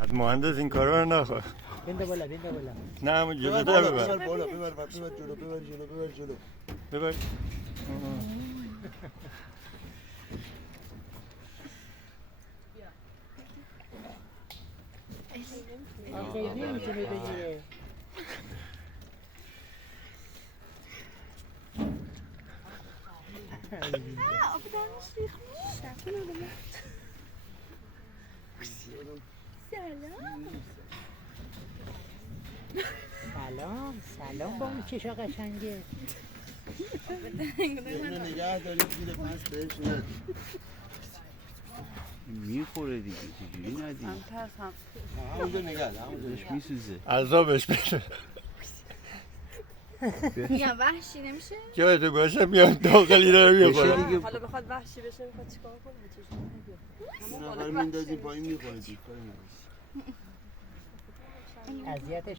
از مهندس این کارا رو نخواه. بنده بالا بنده بالا. نه همون جلوتر ببر. بالا ببر جلو ببر جلو. ببر. خیلی نمیتونه بگیره. Op de سلام سلام با اون چشا قشنگه. اینو نگه دارید زیر پس بهش نه. میخوره دیگه چجوری ندی؟ همونجا نگه ده همونجا میسوزه. عذابش بده. میگم وحشی نمیشه؟ جایتو باشه میاد داخل اینا رو میخوره. حالا بخواد وحشی بشه میخواد چیکار کنه؟ این نفر میندازی پایین میخوره دیگه. اذیتش